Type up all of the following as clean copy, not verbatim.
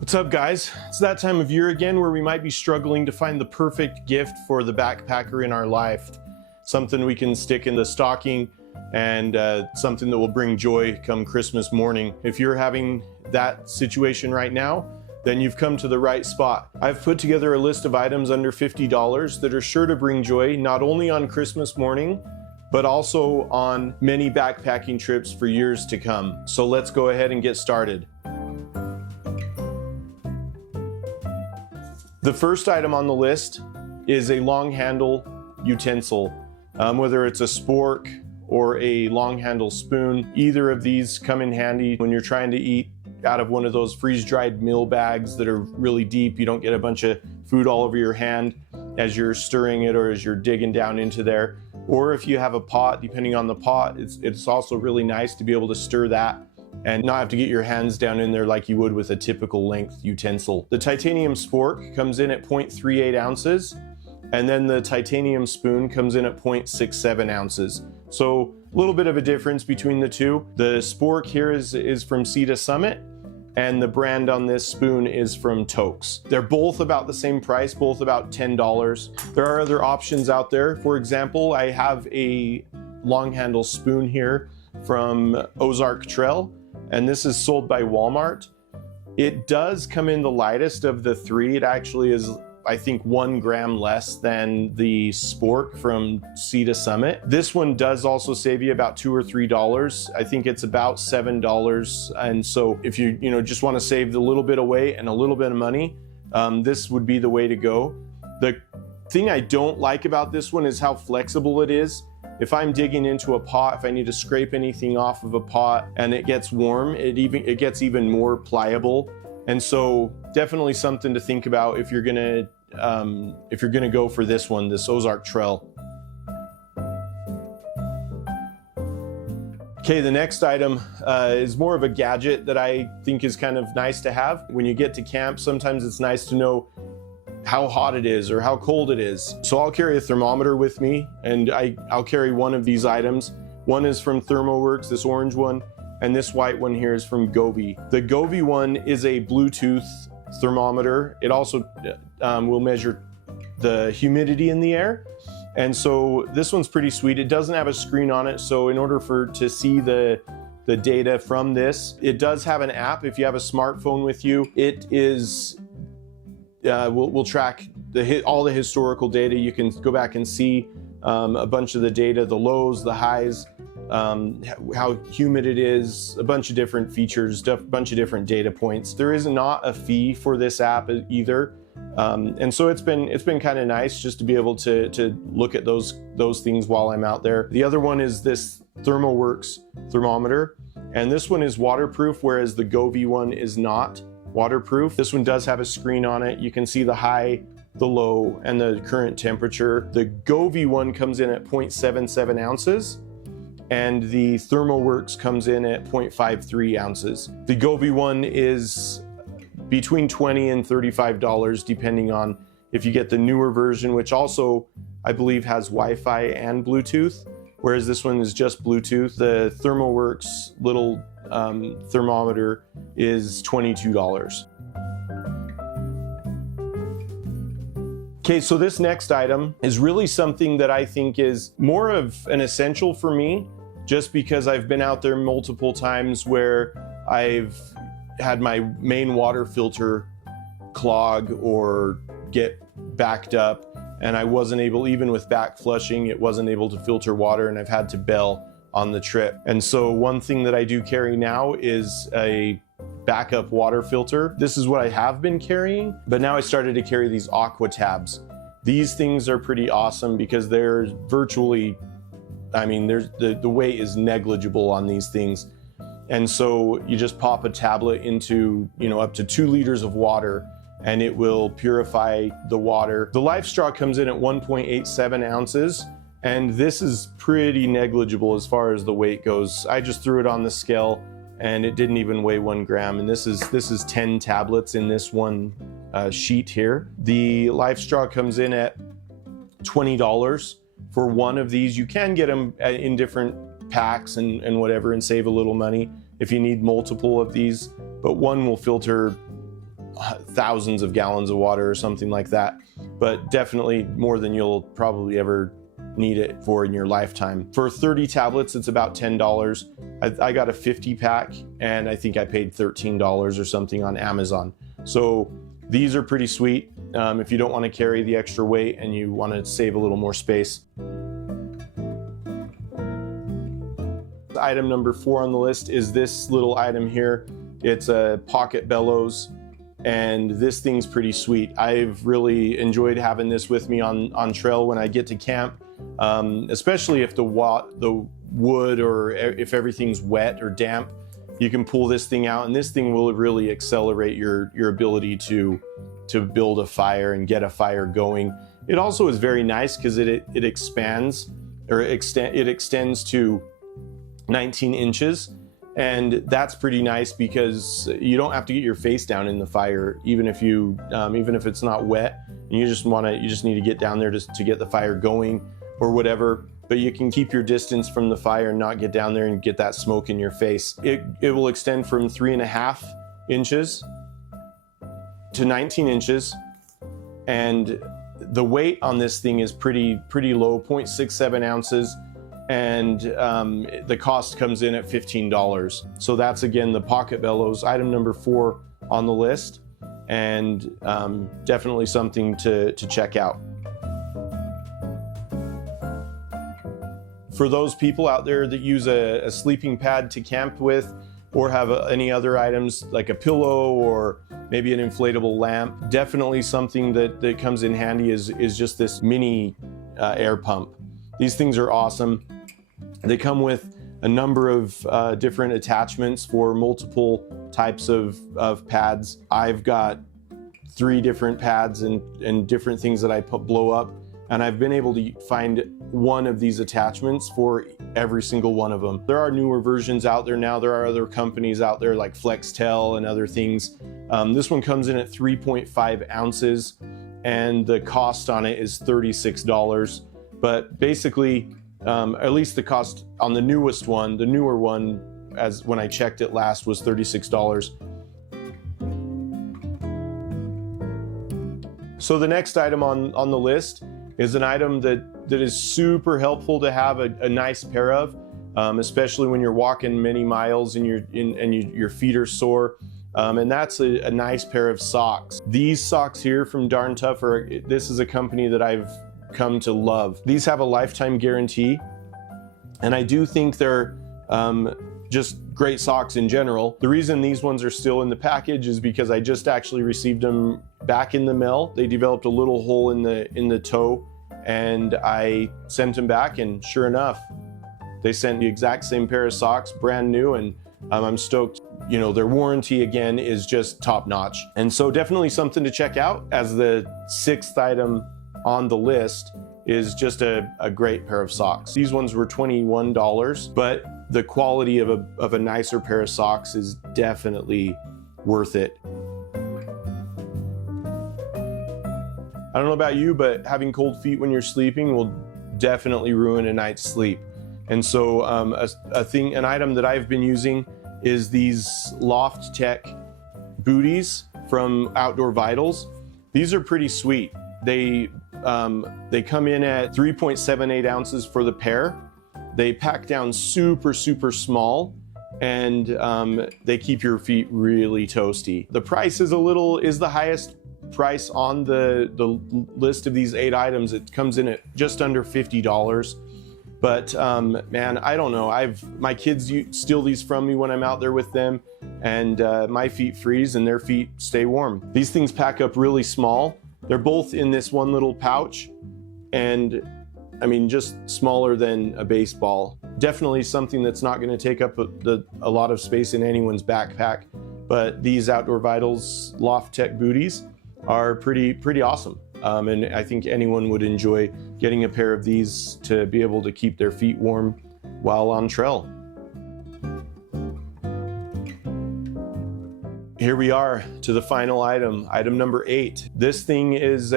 What's up, guys? It's that time of year again where we might be struggling to find the perfect gift for the backpacker in our life. Something we can stick in the stocking and something that will bring joy come Christmas morning. If you're having that situation right now, then you've come to the right spot. I've put together a list of items under $50 that are sure to bring joy not only on Christmas morning, but also on many backpacking trips for years to come. So let's go ahead and get started. The first item on the list is a long handle utensil. Whether it's a spork or a long handle spoon, either of these come in handy when you're trying to eat out of one of those freeze-dried meal bags that are really deep. You don't get a bunch of food all over your hand as you're stirring it or as you're digging down into there. Or if you have a pot, depending on the pot, it's also really nice to be able to stir that and not have to get your hands down in there like you would with a typical length utensil. The titanium spork comes in at 0.38 ounces, and then the titanium spoon comes in at 0.67 ounces. So a little bit of a difference between the two. The spork here is from Sea to Summit, and the brand on this spoon is from Tokes. They're both about the same price, both about $10. There are other options out there. For example, I have a long handle spoon here from Ozark Trail, and this is sold by Walmart. It does come in the lightest of the three. It actually is, I think, 1 gram less than the spork from Sea to Summit. This one does also save you about $2 or $3. I think it's about $7. And so if you just want to save a little bit of weight and a little bit of money, this would be the way to go. The thing I don't like about this one is how flexible it is. If I'm digging into a pot, if I need to scrape anything off of a pot and it gets warm, it gets even more pliable. And so definitely something to think about if you're gonna go for this one, this Ozark Trail. Okay, the next item is more of a gadget that I think is kind of nice to have. When you get to camp, sometimes it's nice to know how hot it is or how cold it is. So I'll carry a thermometer with me, and I'll carry one of these items. One is from Thermoworks, this orange one, and this white one here is from Govee. The Govee one is a Bluetooth thermometer. It also will measure the humidity in the air. And so this one's pretty sweet. It doesn't have a screen on it, so in order to see the data from this, it does have an app. If you have a smartphone with you, it is we'll track all the historical data. You can go back and see a bunch of the data, the lows, the highs, how humid it is, a bunch of different features, a bunch of different data points. There is not a fee for this app either. And so it's been kind of nice just to be able to look at those things while I'm out there. The other one is this Thermoworks thermometer, and this one is waterproof, whereas the Govee one is not waterproof. This one does have a screen on it. You can see the high, the low, and the current temperature. The Govee one comes in at 0.77 ounces, and the Thermoworks comes in at 0.53 ounces. The Govee one is between $20 and $35, depending on if you get the newer version, which also, I believe, has Wi-Fi and Bluetooth, whereas this one is just Bluetooth. The Thermoworks little thermometer is $22. Okay, so this next item is really something that I think is more of an essential for me, just because I've been out there multiple times where I've had my main water filter clog or get backed up, and I wasn't able, even with back flushing, it wasn't able to filter water, and I've had to bail on the trip. And so one thing that I do carry now is a backup water filter. This is what I have been carrying, but now I started to carry these aqua tabs. These things are pretty awesome because they're virtually, the weight is negligible on these things. And so you just pop a tablet into, up to 2 liters of water, and it will purify the water. The Life Straw comes in at 1.87 ounces, and this is pretty negligible as far as the weight goes. I just threw it on the scale, and it didn't even weigh 1 gram. And this is 10 tablets in this one sheet here. The Life Straw comes in at $20 for one of these. You can get them in different packs and whatever and save a little money if you need multiple of these, but one will filter thousands of gallons of water or something like that, but definitely more than you'll probably ever need it for in your lifetime. For 30 tablets, it's about $10. I got a 50 pack and I think I paid $13 or something on Amazon. So these are pretty sweet if you don't want to carry the extra weight and you want to save a little more space. Item number 4 on the list is this little item here. It's a pocket bellows, and this thing's pretty sweet. I've really enjoyed having this with me on trail when I get to camp, especially if the wood or if everything's wet or damp. You can pull this thing out, and this thing will really accelerate your ability to build a fire and get a fire going. It also is very nice because it expands, or it extends to 19 inches, and that's pretty nice because you don't have to get your face down in the fire, even if it's not wet and you just need to get down there to get the fire going or whatever. But you can keep your distance from the fire and not get down there and get that smoke in your face. It will extend from 3.5 inches to 19 inches, and the weight on this thing is pretty low, 0.67 ounces. And the cost comes in at $15. So that's, again, the pocket bellows, item number 4 on the list, and definitely something to check out. For those people out there that use a sleeping pad to camp with, or have any other items like a pillow or maybe an inflatable lamp, definitely something that comes in handy is just this mini air pump. These things are awesome. They come with a number of different attachments for multiple types of pads. I've got 3 different pads and different things that I blow up, and I've been able to find one of these attachments for every single one of them. There are newer versions out there now. There are other companies out there like Flextel and other things. This one comes in at 3.5 ounces, and the cost on it is $36. But basically, at least the cost on the newer one, as when I checked it last, was $36. So the next item on the list is an item that is super helpful to have a nice pair of, especially when you're walking many miles and your feet are sore. And that's a nice pair of socks. These socks here from Darn Tough this is a company that I've come to love. These have a lifetime guarantee, and I do think they're just great socks in general. The reason these ones are still in the package is because I just actually received them back in the mail. They developed a little hole in the toe, and I sent them back, and sure enough, they sent the exact same pair of socks, brand new, and I'm stoked. You know, their warranty again is just top notch. And so definitely something to check out. As the 6th item on the list is just a great pair of socks. These ones were $21, but the quality of a nicer pair of socks is definitely worth it. I don't know about you, but having cold feet when you're sleeping will definitely ruin a night's sleep. And so an item that I've been using is these Loft Tech booties from Outdoor Vitals. These are pretty sweet. They come in at 3.78 ounces for the pair. They pack down super small, and they keep your feet really toasty. The price is the highest price on the list of these 8 items. It comes in at just under $50. But man, I don't know. My kids steal these from me when I'm out there with them, and my feet freeze and their feet stay warm. These things pack up really small. They're both in this one little pouch, and I mean, just smaller than a baseball. Definitely something that's not going to take up a lot of space in anyone's backpack. But these Outdoor Vitals Loft Tech booties are pretty awesome. And I think anyone would enjoy getting a pair of these to be able to keep their feet warm while on trail. Here we are to the final item number 8. This thing is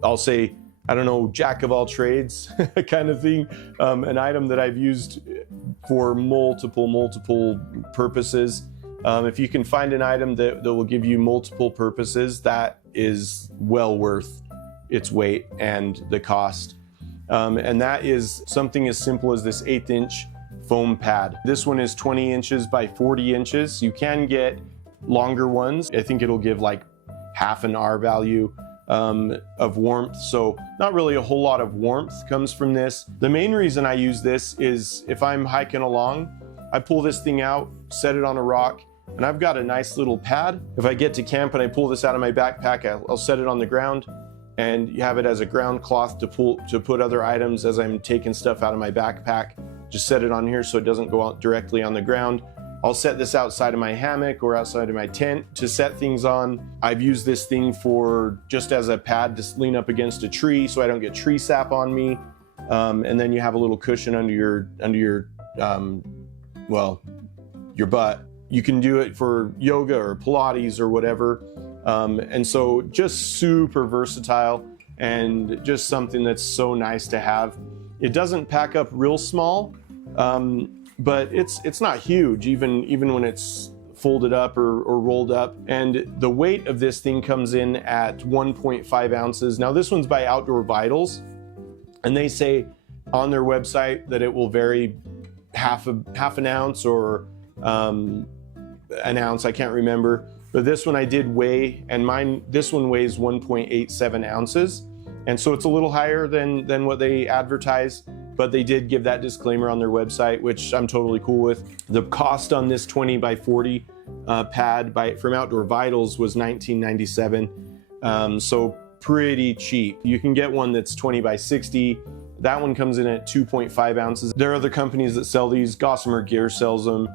I'll say, I don't know, jack of all trades kind of thing. An item that I've used for multiple purposes. If you can find an item that will give you multiple purposes, that is well worth its weight and the cost. And that is something as simple as this 1/8 inch foam pad. This one is 20 inches by 40 inches. You can get longer ones. I think it'll give like half an R value of warmth. So not really a whole lot of warmth comes from this. The main reason I use this is if I'm hiking along, I pull this thing out, set it on a rock, and I've got a nice little pad. If I get to camp and I pull this out of my backpack, I'll set it on the ground, and you have it as a ground cloth to put other items as I'm taking stuff out of my backpack. Just set it on here so it doesn't go out directly on the ground. I'll set this outside of my hammock or outside of my tent to set things on. I've used this thing for just as a pad to lean up against a tree so I don't get tree sap on me. And then you have a little cushion under your butt. You can do it for yoga or Pilates or whatever. And so just super versatile and just something that's so nice to have. It doesn't pack up real small, but it's not huge, even when it's folded up or rolled up. And the weight of this thing comes in at 1.5 ounces. Now this one's by Outdoor Vitals, and they say on their website that it will vary half an ounce or an ounce, I can't remember. But this one I did weigh, and this one weighs 1.87 ounces. And so it's a little higher than what they advertise, but they did give that disclaimer on their website, which I'm totally cool with. The cost on this 20 by 40 pad from Outdoor Vitals was $19.97. So pretty cheap. You can get one that's 20 by 60. That one comes in at 2.5 ounces. There are other companies that sell these. Gossamer Gear sells them.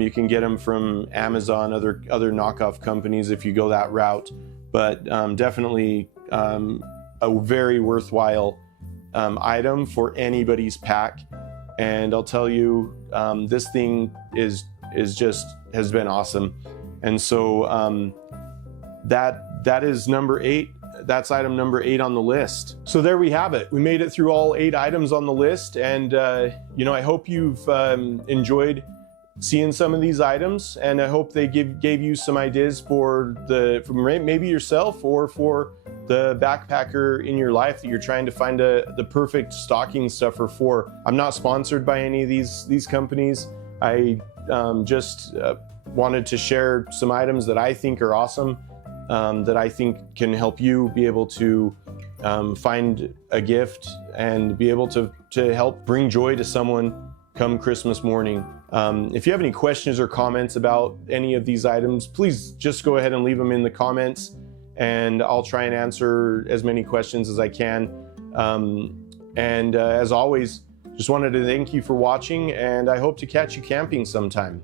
You can get them from Amazon, other knockoff companies if you go that route. But definitely a very worthwhile item for anybody's pack. And I'll tell you, this thing has been awesome. And so that is number 8. That's item number 8 on the list. So there we have it. We made it through all 8 items on the list, and I hope you've enjoyed seeing some of these items, and I hope they gave you some ideas for maybe yourself or for the backpacker in your life that you're trying to find the perfect stocking stuffer for. I'm not sponsored by any of these companies. I just wanted to share some items that I think are awesome, that I think can help you be able to find a gift and be able to help bring joy to someone come Christmas morning. If you have any questions or comments about any of these items, please just go ahead and leave them in the comments, and I'll try and answer as many questions as I can. As always, just wanted to thank you for watching, and I hope to catch you camping sometime.